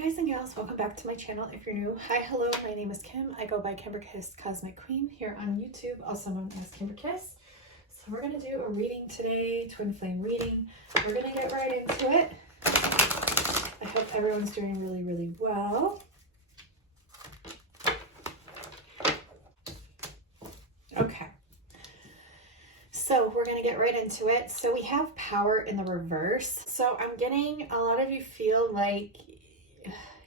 guys and gals, welcome back to my channel. If you're new, hi, hello, my name is Kim. I go by Kimberkiss Cosmic Queen here on YouTube, also known as Kimberkiss. So we're going to do a reading today, twin flame reading. We're going to get right into it. I hope everyone's doing really, really well. Okay. So we're going to get right into it. So we have power in the reverse. So I'm getting a lot of you feel like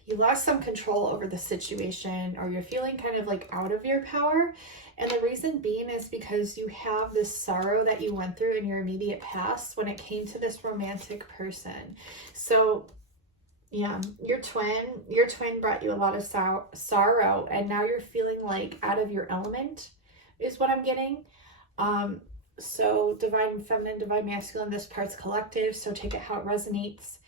you lost some control over the situation, or you're feeling kind of like out of your power. And the reason being is because you have this sorrow that you went through in your immediate past when it came to this romantic person. So yeah, your twin brought you a lot of sorrow, and now you're feeling like out of your element is what I'm getting. So divine feminine, divine masculine, this part's collective, so take it how it resonates.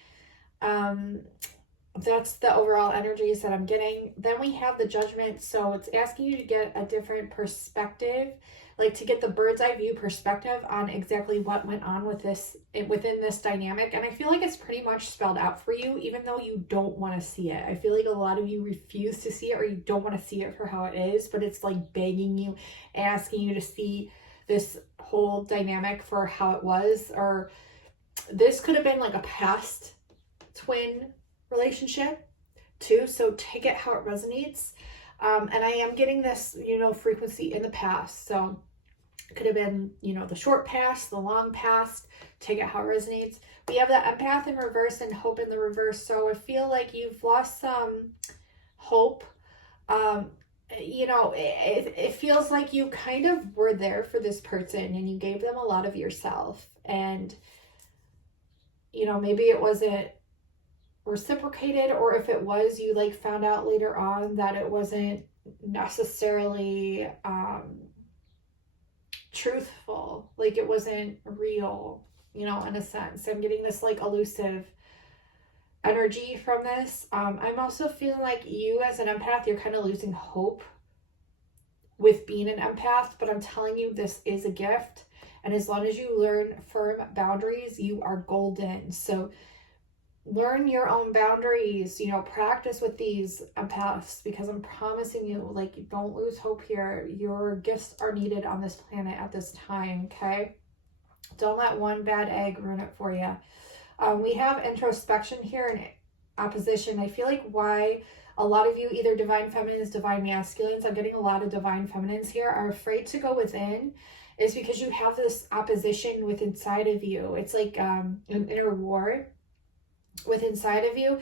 That's the overall energies that I'm getting. Then we have the judgment. So it's asking you to get a different perspective, like to get the bird's eye view perspective on exactly what went on with this within this dynamic. And I feel like it's pretty much spelled out for you, even though you don't want to see it. I feel like a lot of you refuse to see it, or you don't want to see it for how it is, but it's like begging you, asking you to see this whole dynamic for how it was. Or this could have been like a past twin relationship too, so take it how it resonates. And I am getting this, frequency in the past, so it could have been, the short past, the long past. Take it how it resonates. We have the empath in reverse and hope in the reverse. So I feel like you've lost some hope. It feels like you kind of were there for this person and you gave them a lot of yourself, and maybe it wasn't reciprocated, or if it was, you like found out later on that it wasn't necessarily truthful, like it wasn't real, in a sense. I'm getting this like elusive energy from this. I'm also feeling like you as an empath, you're kind of losing hope with being an empath, but I'm telling you, this is a gift, and as long as you learn firm boundaries, you are golden. So learn your own boundaries, practice with these empaths, because I'm promising you, like, don't lose hope here. Your gifts are needed on this planet at this time, okay? Don't let one bad egg ruin it for you. We have introspection here and opposition. I feel like why a lot of you, either divine feminines, divine masculines, I'm getting a lot of divine feminines here, are afraid to go within, is because you have this opposition with inside of you. It's like an inner war with inside of you.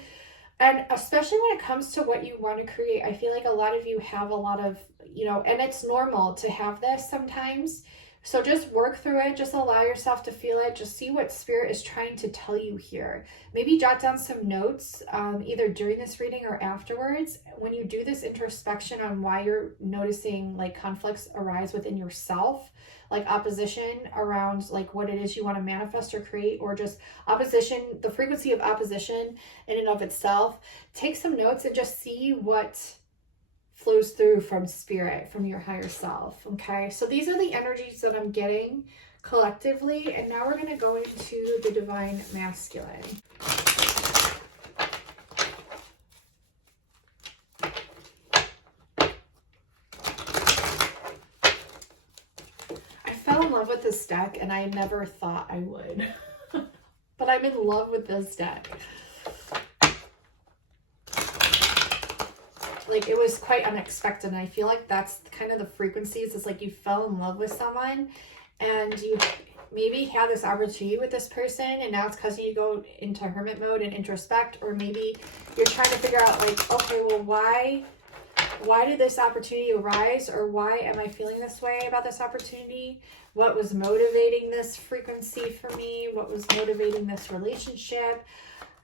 And especially when it comes to what you want to create, I feel like a lot of you have a lot of, and it's normal to have this sometimes. So just work through it. Just allow yourself to feel it. Just see what spirit is trying to tell you here. Maybe jot down some notes, either during this reading or afterwards, when you do this introspection on why you're noticing like conflicts arise within yourself, like opposition around like what it is you want to manifest or create, or just opposition, the frequency of opposition in and of itself. Take some notes and just see what flows through from spirit, from your higher self. Okay, so these are the energies that I'm getting collectively, and now we're going to go into the divine masculine. I fell in love with this deck, and I never thought I would, but I'm in love with this deck. Like, it was quite unexpected, and I feel like that's kind of the frequencies. It's like you fell in love with someone, and you maybe had this opportunity with this person, and now it's causing you to go into hermit mode and introspect. Or maybe you're trying to figure out, like, okay, well, why did this opportunity arise, or why am I feeling this way about this opportunity? What was motivating this frequency for me? What was motivating this relationship?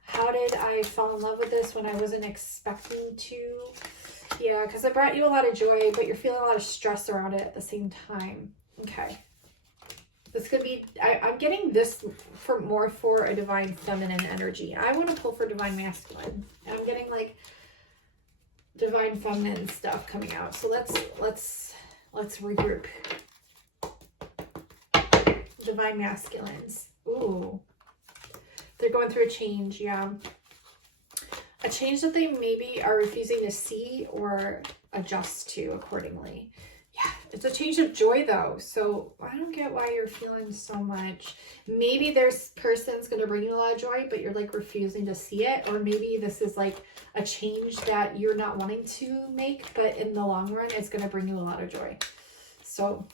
How did I fall in love with this when I wasn't expecting to? Yeah, because it brought you a lot of joy, but you're feeling a lot of stress around it at the same time. Okay. This could be, I'm getting this for more for a divine feminine energy. I want to pull for divine masculine. And I'm getting like divine feminine stuff coming out. So let's regroup. Divine masculines. Ooh. They're going through a change, yeah. A change that they maybe are refusing to see or adjust to accordingly. Yeah, it's a change of joy though. So I don't get why you're feeling so much. Maybe there's person's going to bring you a lot of joy, but you're like refusing to see it. Or maybe this is like a change that you're not wanting to make, but in the long run, it's going to bring you a lot of joy. So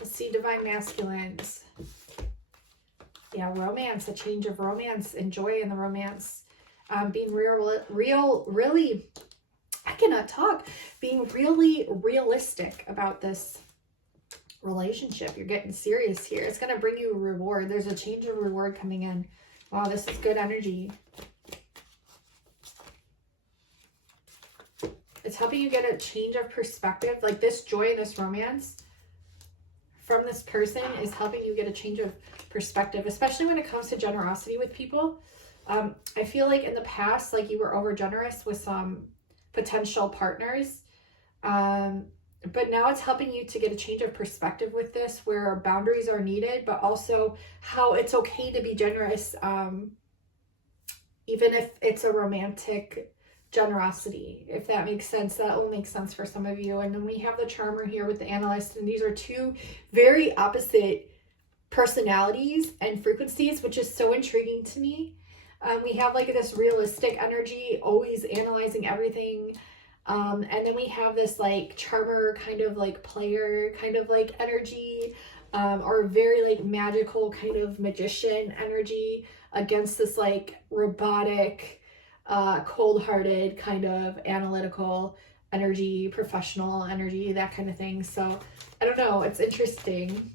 let's see, Divine Masculines. Yeah, romance, a change of romance and joy in the romance. Being really, I cannot talk. Being really realistic about this relationship. You're getting serious here. It's going to bring you a reward. There's a change of reward coming in. Wow, this is good energy. It's helping you get a change of perspective. Like this joy in this romance from this person is helping you get a change of perspective, especially when it comes to generosity with people. I feel like in the past, like you were over generous with some potential partners. But now it's helping you to get a change of perspective with this, where boundaries are needed, but also how it's okay to be generous, even if it's a romantic generosity, if that makes sense. That will make sense for some of you. And then we have the Charmer here with the Analyst, and these are two very opposite personalities and frequencies, which is so intriguing to me. We have like this realistic energy, always analyzing everything. And then we have this like charmer kind of like player kind of like energy, or very like magical kind of magician energy against this like robotic, cold-hearted kind of analytical energy, professional energy, that kind of thing. So I don't know, it's interesting.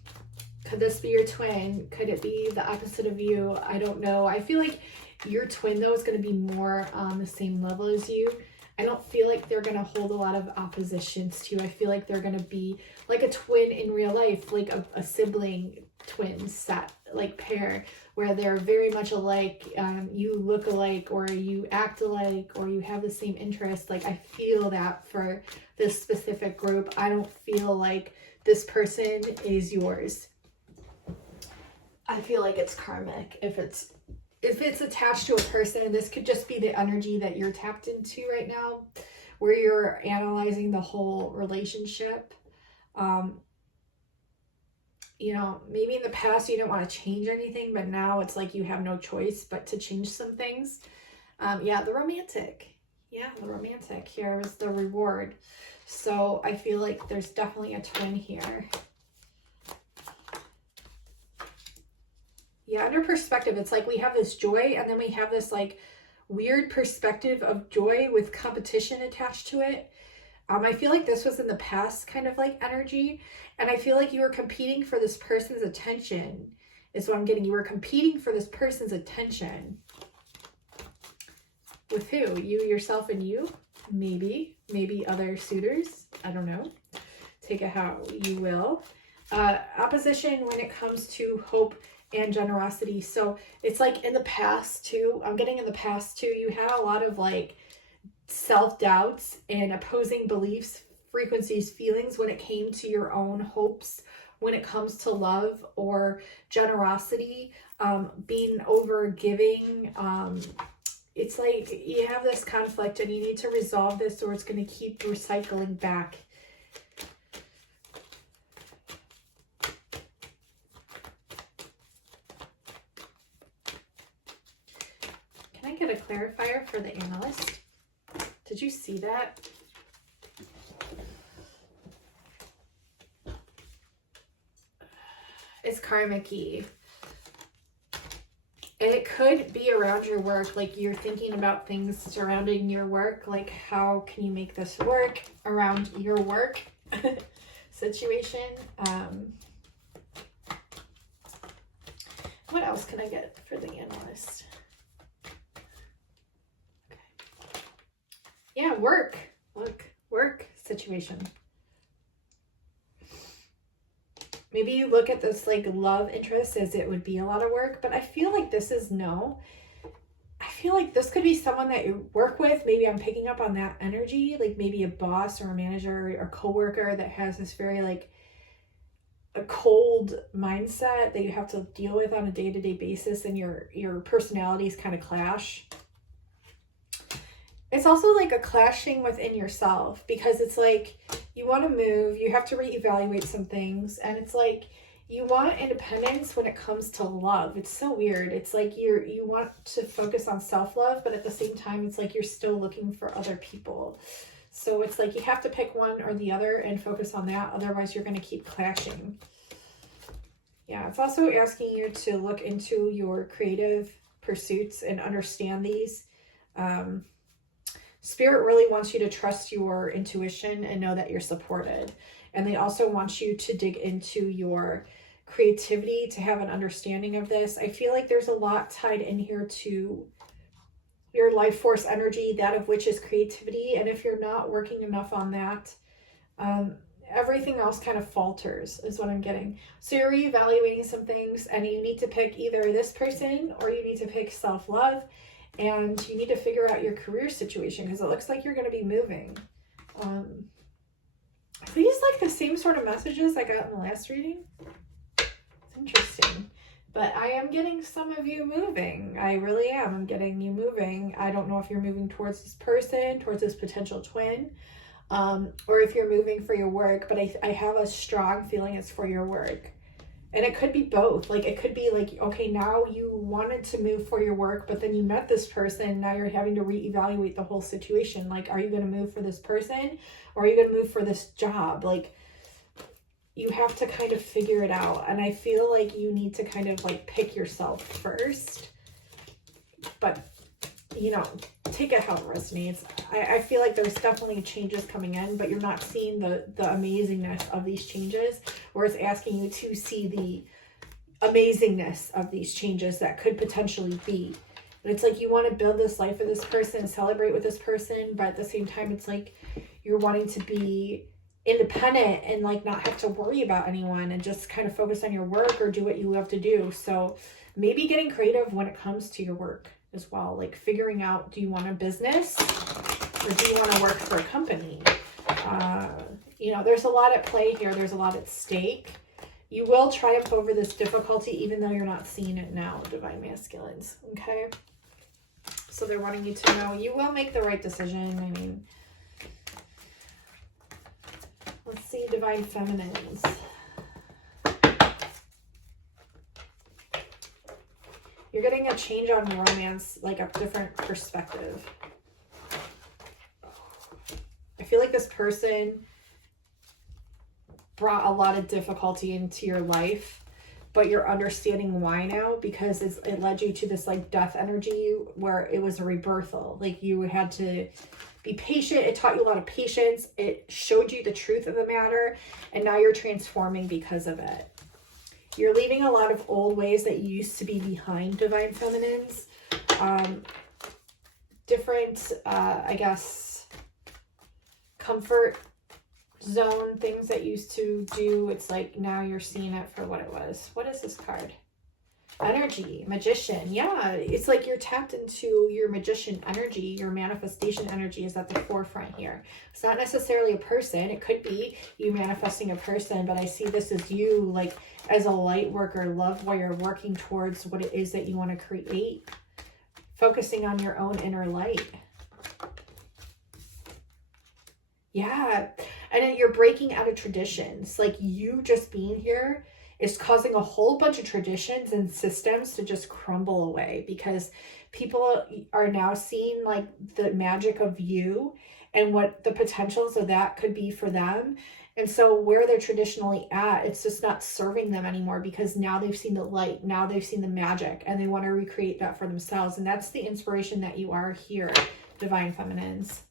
Could this be your twin? Could it be the opposite of you? I don't know. I feel like your twin though is going to be more on the same level as you. I don't feel like they're going to hold a lot of oppositions to you. I feel like they're going to be like a twin in real life, like a sibling twin set, like pair, where they're very much alike. You look alike, or you act alike, or you have the same interests. Like I feel that for this specific group. I don't feel like this person is yours. I feel like it's karmic. If it's attached to a person, this could just be the energy that you're tapped into right now, where you're analyzing the whole relationship. You know, maybe in the past you didn't want to change anything, but now it's like you have no choice but to change some things. Yeah, the romantic. Yeah, the romantic. Here is the reward. So I feel like there's definitely a twin here. Yeah, under perspective, it's like we have this joy, and then we have this like weird perspective of joy with competition attached to it. I feel like this was in the past kind of like energy, and I feel like you were competing for this person's attention is what I'm getting. You were competing for this person's attention. With who? You, yourself, and you? Maybe other suitors. I don't know. Take it how you will. Opposition when it comes to hope and generosity. So it's like in the past too, I'm getting in the past too, you had a lot of like self-doubts and opposing beliefs, frequencies, feelings when it came to your own hopes, when it comes to love or generosity, being over giving. It's like you have this conflict and you need to resolve this, or it's going to keep recycling back. Can I get a clarifier for the Analyst? Did you see that? It's karmic-y. And it could be around your work, like you're thinking about things surrounding your work, like how can you make this work around your work situation. What else can I get for the Analyst? Okay. Yeah, work situation. Maybe you look at this like love interest as it would be a lot of work, but I feel like this is no. I feel like this could be someone that you work with. Maybe I'm picking up on that energy, like maybe a boss or a manager or a coworker that has this very like a cold mindset that you have to deal with on a day-to-day basis, and your personalities kind of clash. It's also like a clashing within yourself, because it's like you want to move, you have to reevaluate some things, and it's like you want independence when it comes to love. It's so weird. It's like you want to focus on self-love, but at the same time it's like you're still looking for other people. So it's like you have to pick one or the other and focus on that, otherwise you're going to keep clashing. Yeah, it's also asking you to look into your creative pursuits and understand these. Spirit really wants you to trust your intuition and know that you're supported. And they also want you to dig into your creativity to have an understanding of this. I feel like there's a lot tied in here to your life force energy, that of which is creativity. And if you're not working enough on that, everything else kind of falters, is what I'm getting. So you're reevaluating some things, and you need to pick either this person or you need to pick self-love. And you need to figure out your career situation, because it looks like you're going to be moving. Are these like the same sort of messages I got in the last reading? It's interesting. But I am getting some of you moving. I really am. I'm getting you moving. I don't know if you're moving towards this person, towards this potential twin, or if you're moving for your work. But I have a strong feeling it's for your work. And it could be both. Like, it could be like, okay, now you wanted to move for your work, but then you met this person. Now you're having to reevaluate the whole situation. Like, are you going to move for this person, or are you going to move for this job? Like, you have to kind of figure it out. And I feel like you need to kind of like pick yourself first. But, you know, take it how it resonates. I feel like there's definitely changes coming in, but you're not seeing the amazingness of these changes, where it's asking you to see the amazingness of these changes that could potentially be. But it's like you want to build this life with this person, celebrate with this person, but at the same time it's like you're wanting to be independent and like not have to worry about anyone, and just kind of focus on your work or do what you love to do. So maybe getting creative when it comes to your work as well, like figuring out, do you want a business or do you want to work for a company? You know, there's a lot at play here. There's a lot at stake. You will triumph over this difficulty, even though you're not seeing it now, Divine Masculines. Okay. So they're wanting you to know you will make the right decision. I mean, let's see, Divine Feminines. You're getting a change on romance, like a different perspective. I feel like this person brought a lot of difficulty into your life, but you're understanding why now, because it led you to this like death energy where it was a rebirthal. Like you had to be patient. It taught you a lot of patience. It showed you the truth of the matter, and now you're transforming because of it. You're leaving a lot of old ways that you used to be behind, Divine Feminines. Different, I guess, comfort zone, things that you used to do. It's like now you're seeing it for what it was. What is this card? Energy, Magician. Yeah, it's like you're tapped into your magician energy. Your manifestation energy is at the forefront here. It's not necessarily a person. It could be you manifesting a person, but I see this as you like as a light worker, love warrior, working towards what it is that you want to create, focusing on your own inner light. Yeah, and then you're breaking out of traditions. Like you just being here is causing a whole bunch of traditions and systems to just crumble away, because people are now seeing like the magic of you and what the potentials of that could be for them. And so where they're traditionally at, it's just not serving them anymore, because now they've seen the light, now they've seen the magic, and they want to recreate that for themselves. And that's the inspiration that you are here, Divine Feminines.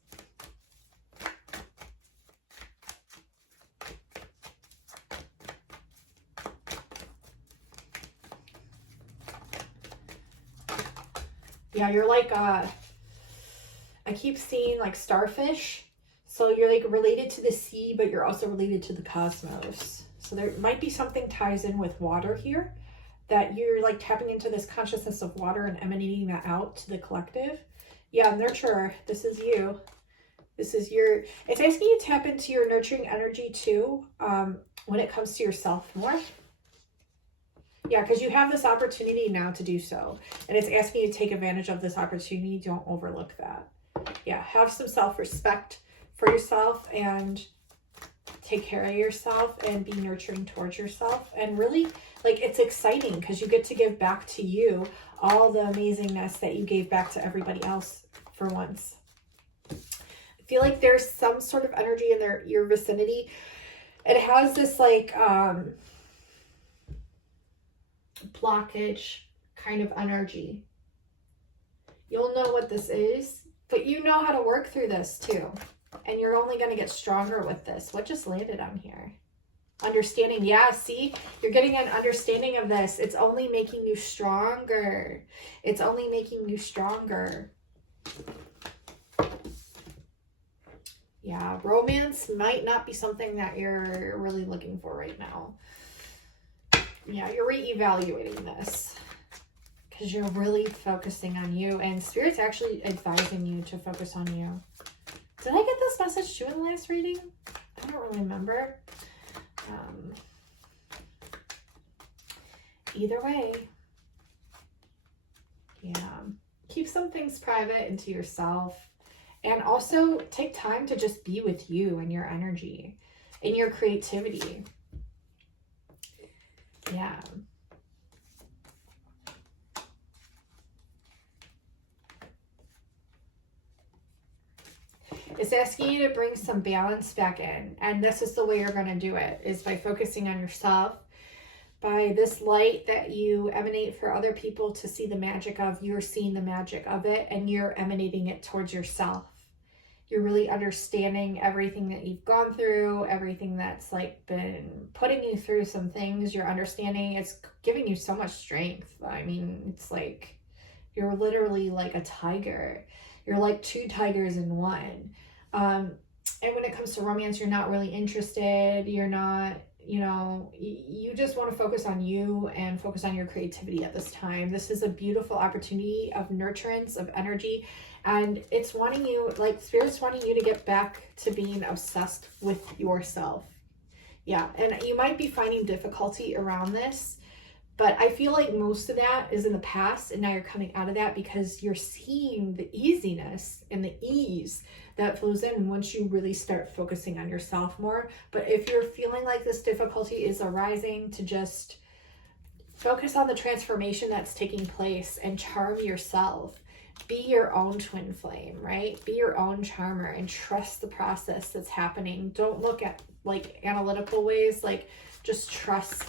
Yeah, you're like, I keep seeing like starfish. So you're like related to the sea, but you're also related to the cosmos. So there might be something ties in with water here, that you're like tapping into this consciousness of water and emanating that out to the collective. Yeah, nurturer, this is you. This is your, it's asking you to tap into your nurturing energy too, when it comes to yourself more. Yeah, because you have this opportunity now to do so. And it's asking you to take advantage of this opportunity. Don't overlook that. Yeah, have some self-respect for yourself and take care of yourself and be nurturing towards yourself. And really, like, it's exciting because you get to give back to you all the amazingness that you gave back to everybody else for once. I feel like there's some sort of energy in your vicinity. It has this like blockage kind of energy. You'll know what this is, but you know how to work through this too. And you're only going to get stronger with this. What just landed on here? Understanding. Yeah, see? You're getting an understanding of this. It's only making you stronger. It's only making you stronger. Yeah, romance might not be something that you're really looking for right now. Yeah, you're reevaluating this because you're really focusing on you, and Spirit's actually advising you to focus on you. Did I get this message too in the last reading? I don't really remember. Either way, yeah, keep some things private and to yourself. And also take time to just be with you and your energy and your creativity. Yeah. It's asking you to bring some balance back in. And this is the way you're going to do it, is by focusing on yourself. By this light that you emanate for other people to see the magic of, you're seeing the magic of it and you're emanating it towards yourself. You're really understanding everything that you've gone through, everything that's like been putting you through some things. You're understanding, it's giving you so much strength. I mean, it's like you're literally like a tiger. You're like two tigers in one. And when it comes to romance, you're not really interested. You're not, you know, you just want to focus on you and focus on your creativity at this time. This is a beautiful opportunity of nurturance, of energy. And it's wanting you, like Spirit's wanting you to get back to being obsessed with yourself. Yeah, and you might be finding difficulty around this, but I feel like most of that is in the past, and now you're coming out of that because you're seeing the easiness and the ease that flows in once you really start focusing on yourself more. But if you're feeling like this difficulty is arising, to just focus on the transformation that's taking place and charm yourself. Be your own twin flame, right? Be your own charmer and trust the process that's happening. Don't look at like analytical ways, like just trust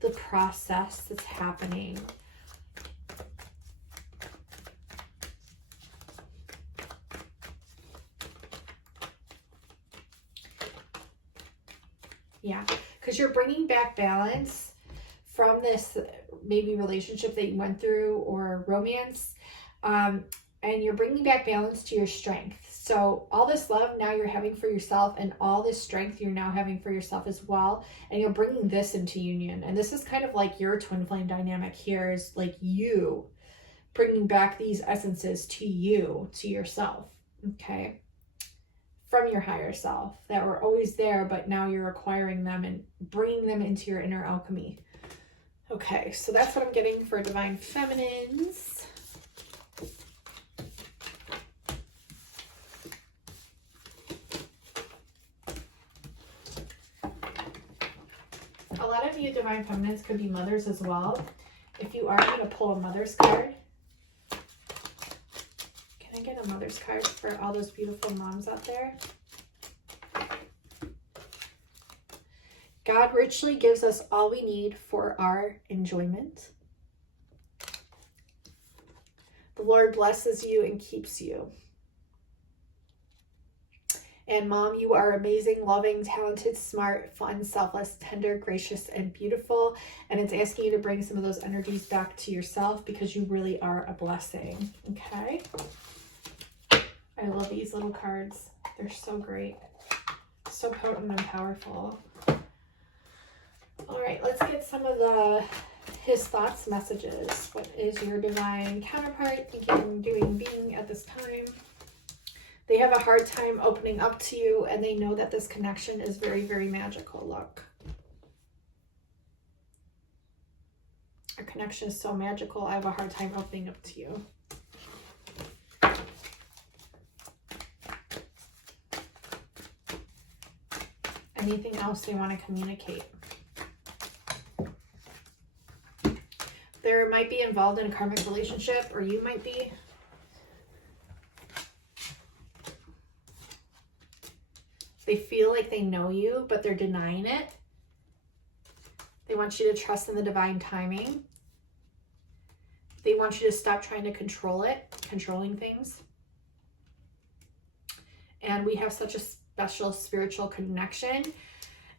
the process that's happening. Yeah, because you're bringing back balance from this maybe relationship that you went through or romance. And you're bringing back balance to your strength. So all this love now you're having for yourself, and all this strength you're now having for yourself as well. And you're bringing this into union. And this is kind of like your twin flame dynamic here, is like you bringing back these essences to you, to yourself. Okay. From your higher self that were always there, but now you're acquiring them and bringing them into your inner alchemy. Okay. So that's what I'm getting for Divine Feminines. A lot of you Divine Feminines could be mothers as well. If you are, going to pull a mother's card. Can I get a mother's card for all those beautiful moms out there? God richly gives us all we need for our enjoyment. The Lord blesses you and keeps you. And Mom, you are amazing, loving, talented, smart, fun, selfless, tender, gracious, and beautiful. And it's asking you to bring some of those energies back to yourself because you really are a blessing. Okay? I love these little cards. They're so great. So potent and powerful. All right, let's get some of his thoughts, messages. What is your divine counterpart thinking, doing, being at this time? They have a hard time opening up to you, and they know that this connection is very, very magical. Look. Our connection is so magical, I have a hard time opening up to you. anything else they want to communicate. They might be involved in a karmic relationship, or you might be. They feel like they know you, but they're denying it. They want you to trust in the divine timing. They want you to stop trying to control it, controlling things. And we have such a special spiritual connection.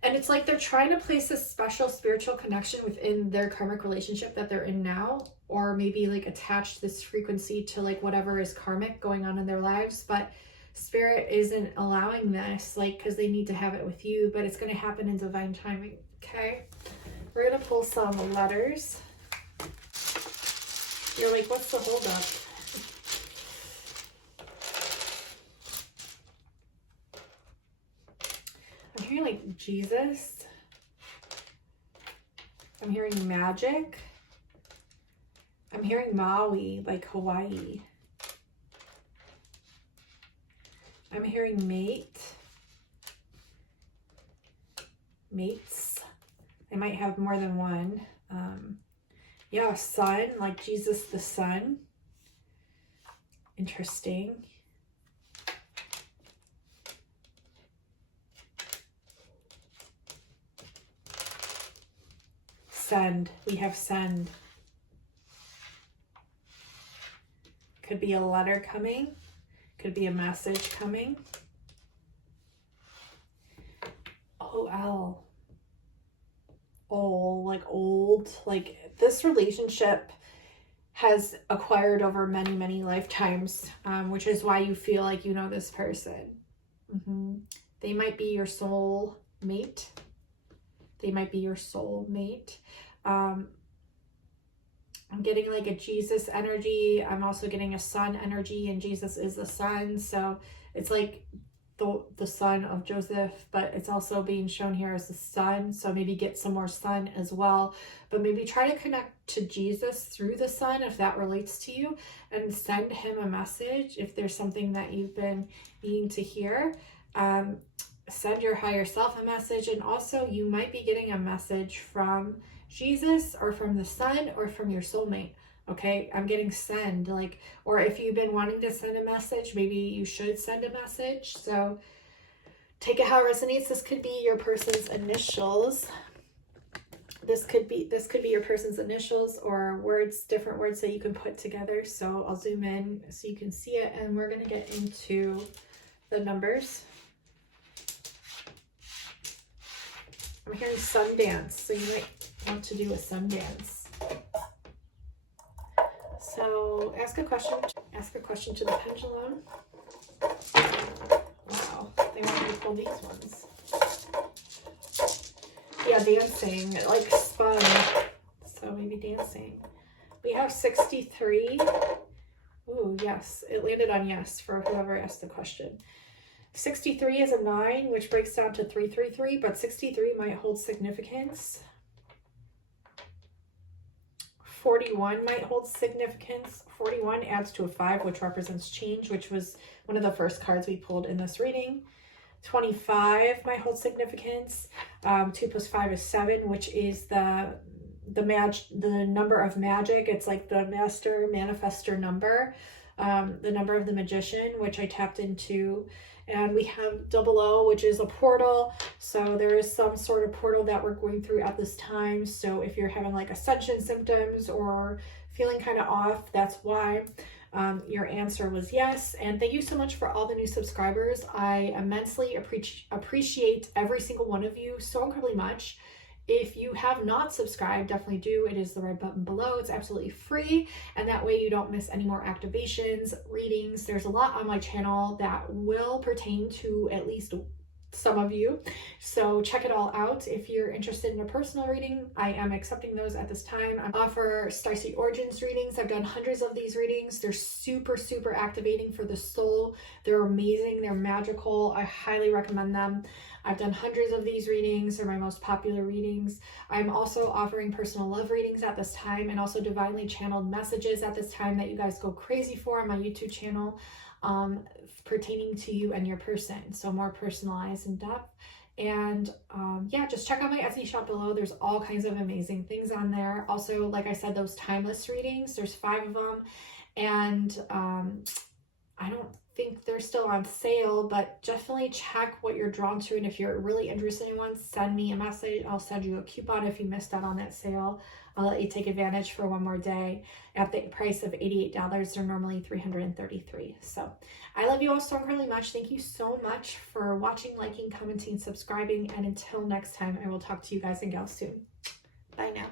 And it's like they're trying to place this special spiritual connection within their karmic relationship that they're in now, or maybe like attach this frequency to like whatever is karmic going on in their lives. But Spirit isn't allowing this, like, because they need to have it with you, but it's going to happen in divine timing. Okay, we're going to pull some letters. You're like, what's the holdup? I'm hearing like Jesus. I'm hearing magic. I'm hearing Maui, like Hawaii. I'm hearing mate. Mates. They might have more than one. Yeah, sun, like Jesus the Son. Interesting. Send. We have send. Could be a letter coming. Could be a message coming. OL. Oh, like old. Like this relationship has acquired over many, many lifetimes, which is why you feel like you know this person. They might be your soul mate. They might be your soul mate. I'm getting like a Jesus energy. I'm also getting a sun energy, and Jesus is the sun. So it's like the son of Joseph, but it's also being shown here as the sun. So maybe get some more sun as well, but maybe try to connect to Jesus through the sun if that relates to you, and send him a message if there's something that you've been needing to hear. Send your higher self a message, and also you might be getting a message from Jesus or from the sun or from your soulmate. Okay, I'm getting send, like, or if you've been wanting to send a message, maybe you should send a message. So take it how it resonates. This could be your person's initials. This could be your person's initials, or words, different words that you can put together. So I'll zoom in so you can see it, and we're going to get into the numbers. I'm hearing Sundance, so you might want to do a Sundance. So ask a question to the pendulum. Wow, they want me to pull these ones. Yeah, dancing, like spun. So maybe dancing. We have 63. Ooh, yes, it landed on yes for whoever asked the question. 63 is a 9, which breaks down to 333, but 63 might hold significance. 41 might hold significance. 41 adds to a 5, which represents change, which was one of the first cards we pulled in this reading. 25 might hold significance. 2 plus 5 is 7, which is the number of magic. It's like the master manifestor number, the number of the magician, which I tapped into. And we have 00, which is a portal. So there is some sort of portal that we're going through at this time. So if you're having like ascension symptoms or feeling kind of off, that's why. Your answer was yes. And thank you so much for all the new subscribers. I immensely appreciate every single one of you so incredibly much. If you have not subscribed, definitely do. It is the red button below. It's absolutely free, and that way you don't miss any more activations, readings. There's a lot on my channel that will pertain to at least some of you, so check it all out. If you're interested in a personal reading, I am accepting those at this time. I offer Starseed Origins readings. I've done hundreds of these readings. They're super activating for the soul. They're amazing. They're magical. I highly recommend them. I've done hundreds of these readings. They're my most popular readings. I'm also offering personal love readings at this time, and also divinely channeled messages at this time that you guys go crazy for on my YouTube channel, pertaining to you and your person. So more personalized in depth. And yeah, just check out my Etsy shop below. There's all kinds of amazing things on there. Also, like I said, those timeless readings, there's 5 of them. And I don't think they're still on sale, but definitely check what you're drawn to. And if you're really interested in one, send me a message. I'll send you a coupon if you missed out on that sale. I'll let you take advantage for one more day at the price of $88. They're normally $333. So I love you all so incredibly much. Thank you so much for watching, liking, commenting, subscribing. And until next time, I will talk to you guys and gals soon. Bye now.